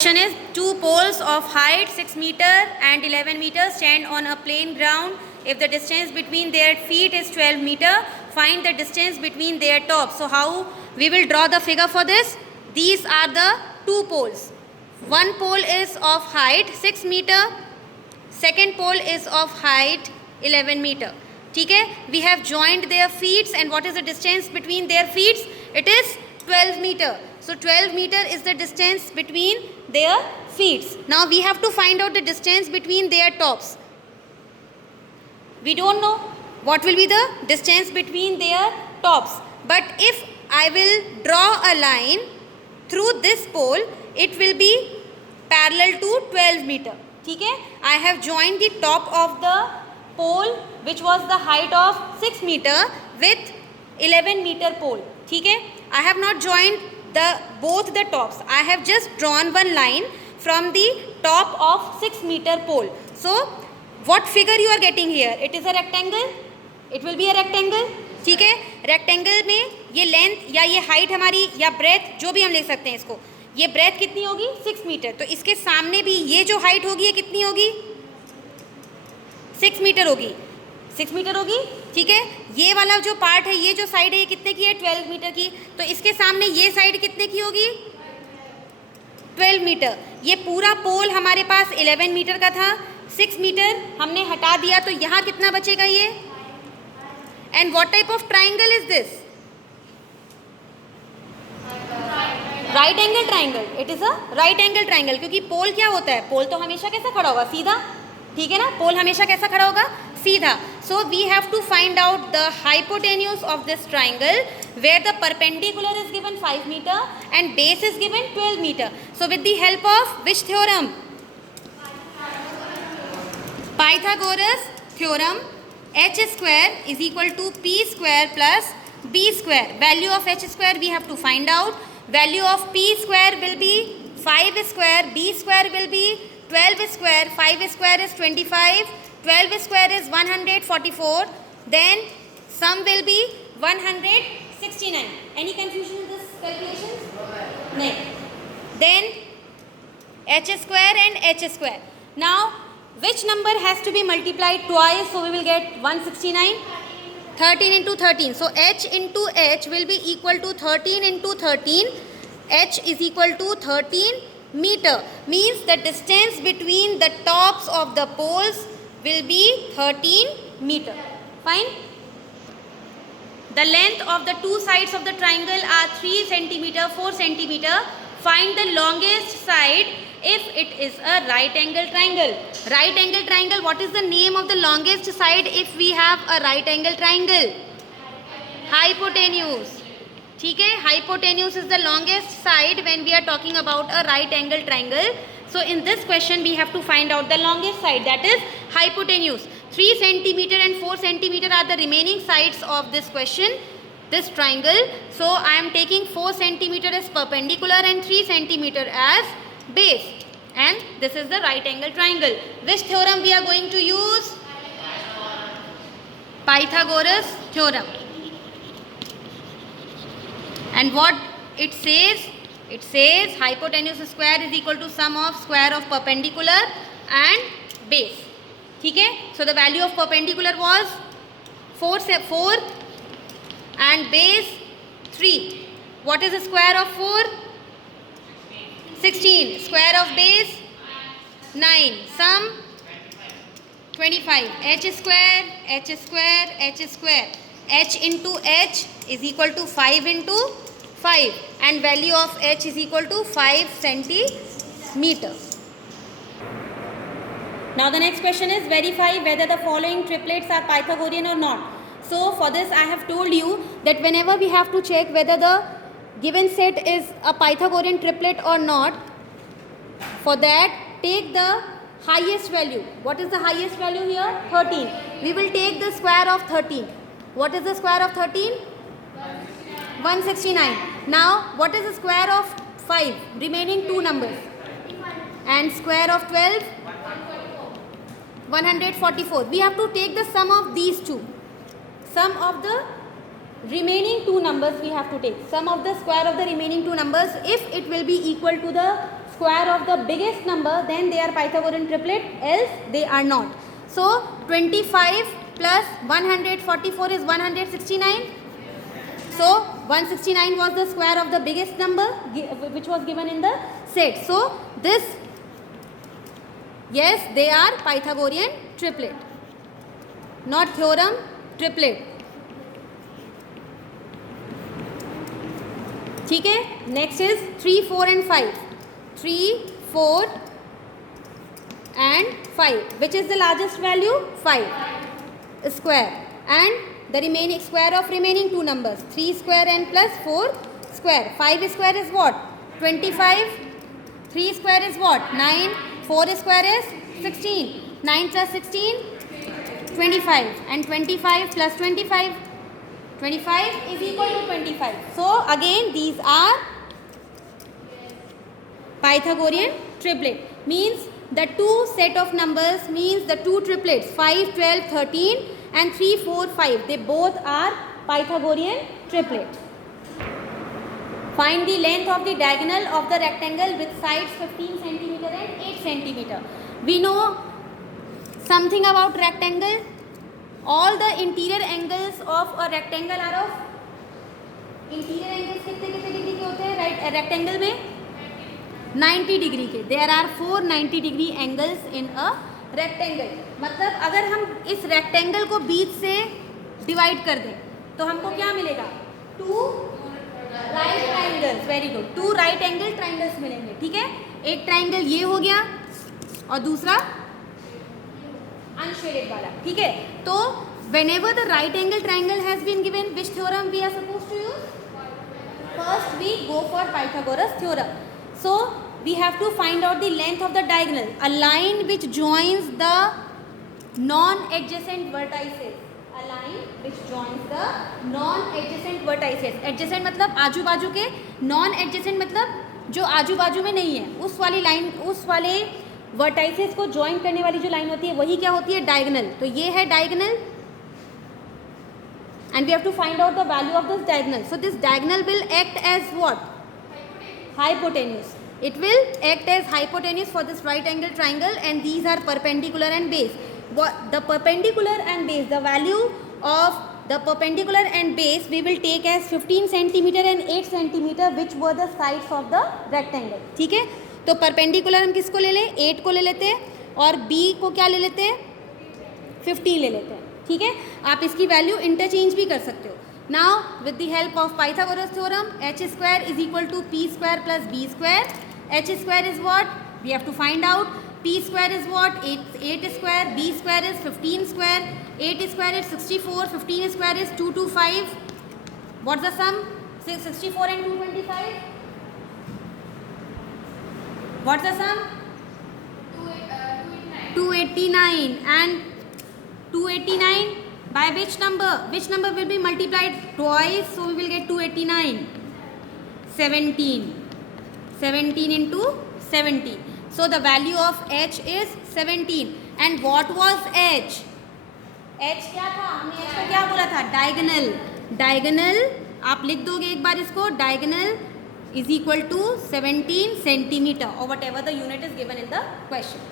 Question is, two poles of height 6 meter and 11 meter stand on a plain ground. If the distance between their feet is 12 meter, find the distance between their tops. So how we will draw the figure for this? These are the two poles. One pole is of height 6 meter, second pole is of height 11 meter. ठीक है, we have joined their feet, and what is the distance between their feet? It is 12 meter. So 12 meter is the distance between their feet. Now we have to find out the distance between their tops. We don't know what will be the distance between their tops, but if I will draw a line through this pole, it will be parallel to 12 meter. ठीक है, I have joined the top of the pole which was the height of 6 meter with 11 meter pole. ठीक है, I have not joined both the tops. I have just drawn one line from the top of 6 meter pole. So what figure you are getting here? It is a rectangle. It will be a rectangle. ठीक है, rectangle में ये length या ये height हमारी या breath जो भी हम ले सकते हैं इसको, ये ब्रेथ कितनी होगी 6 मीटर. तो इसके सामने भी ये जो हाइट होगी ये कितनी होगी 6 मीटर होगी. 6 मीटर होगी. ठीक है, ये वाला जो पार्ट है, ये जो साइड है, ये कितने की है 12 मीटर की. तो इसके सामने ये साइड कितने की होगी 12 मीटर. ये पूरा पोल हमारे पास 11 मीटर का था, 6 मीटर हमने हटा दिया, तो यहाँ कितना बचेगा ये. And what type of triangle is this? Right angle triangle. It is a right angle triangle, क्योंकि पोल क्या होता है, पोल तो हमेशा कैसा खड़ा होगा, सीधा. ठीक है ना, पोल हमेशा कैसा खड़ा होगा, सीधा. So we have to find out the hypotenuse of this triangle where the perpendicular is given 5 meter and base is given 12 meter. So with the help of which theorem? Pythagoras theorem. h square is equal to p square plus b square. Value of h square we have to find out. Value of p square will be 5 square, b square will be 12 square, 5 square is 25, 12 square is 144, then sum will be 169. Any confusion in this calculation? No. Then h square and h square. Now which number has to be multiplied twice? So we will get 169. 13 into 13. So h into h will be equal to 13 into 13. H is equal to 13 meter. Means the distance between the tops of the poles will be 13 meter. Fine. The length of the two sides of the triangle are 3 centimeter, 4 centimeter. Find the longest side if it is a right angle triangle. Right angle triangle, what is the name of the longest side if we have a right angle triangle? Hypotenuse. ठीक है, hypotenuse is the longest side when we are talking about a right angle triangle. So in this question we have to find out the longest side, that is hypotenuse. 3 centimeter and 4 centimeter are the remaining sides of this question, this triangle. So I am taking 4 centimeter as perpendicular and 3 centimeter as base, and this is the right angle triangle. Which theorem we are going to use? Pythagoras theorem. And what it says? It says hypotenuse square is equal to sum of square of perpendicular and base. ठीक है, so the value of perpendicular was 4 and base 3. What is the square of 4? 16. Square of base 9. Sum 25. H square, h square, h square. H into h is equal to 5 into 5, and value of h is equal to 5 centimeter. Now the next question is, verify whether the following triplets are Pythagorean or not. So for this I have told you that whenever we have to check whether the given set is a Pythagorean triplet or not, for that take the highest value. What is the highest value here? 13. We will take the square of 13. What is the square of 13? 169. Now what is the square of 5? Remaining two numbers. And square of 12? 144. We have to take the sum of these two. Sum of the remaining two numbers we have to take. Sum of the square of the remaining two numbers, if it will be equal to the square of the biggest number, then they are Pythagorean triplet, else they are not. So 25 plus 144 is 169. So 169 was the square of the biggest number which was given in the set. So this, yes, they are Pythagorean triplet, not theorem, triplet. ठीक है. Next is 3, 4 and 5. 3, 4 and 5. Which is the largest value? 5 square. And the remaining square of remaining two numbers. 3 square and plus 4 square. 5 square is what? 25. 3 square is what? 9. 4 square is 16. 9 plus 16, 25. And 25 plus 25. 25 is equal to 25. So again these are Pythagorean triplet. Means the two set of numbers means the two triplets 5, 12, 13 and 3, 4, 5. They both are Pythagorean triplet. Find the length of the diagonal of the rectangle with sides 15 cm and 8 cm. We know something about rectangle. All the interior angles of a rectangle are of interior angles कितने degree के होते हैं right rectangle में 90 degree के. There are 4 90 degree angles in a rectangle. मतलब अगर हम इस रेक्टेंगल को बीच से डिवाइड कर दें तो हमको क्या मिलेगा? 2 right triangles. Very good. 2 right angle triangles मिलेंगे. ठीक है. एक ट्राइंगल ये हो गया और दूसरा अनशेडेड वाला. ठीक है. तो whenever the right angle triangle has been given, which theorem we are supposed to use? First we go for Pythagoras theorem. So we have to find out the length of the diagonal. A line which joins the non-adjacent vertices. A line which joins the non-adjacent vertices. Adjacent मतलब आजू बाजू के, non-adjacent मतलब जो आजू बाजू में नहीं है. उस वाली लाइन, उस वाले वर्टाइसेस को ज्वाइन करने वाली जो लाइन होती है वही क्या होती है? डायगोनल. तो ये है diagonal and we have to find out the value of this diagonal. So this diagonal will act as what? Hypotenuse. It will act as hypotenuse for this right angle triangle and these are perpendicular and base. The perpendicular and base, the value of the perpendicular and base we will take as 15 cm and 8 cm which were the sides of the rectangle. ठीक है. तो perpendicular हम किसको ले लें? 8 को ले लेते हैं और B को क्या ले लेते हैं? 15 ले लेते हैं. ठीक है. आप इसकी वैल्यू इंटरचेंज भी कर सकते हो. Now with the help of Pythagoras theorem h square is equal to p square plus b square. h square is what? We have to find out. p square is what? 8 square. b square is 15 square. 8 square is 64. 15 square is 225. What's the sum? 64 and 225. What's the sum? 289. And 289 by which number? Which number will be multiplied twice? So we will get 289. 17. 17 into 70. So the value of h is 17. And what was h? h क्या था? हमने h को क्या बोला था? Diagonal. Diagonal आप लिख दोगे एक बार इसको. Diagonal is equal to 17 centimeter or whatever the unit is given in the question.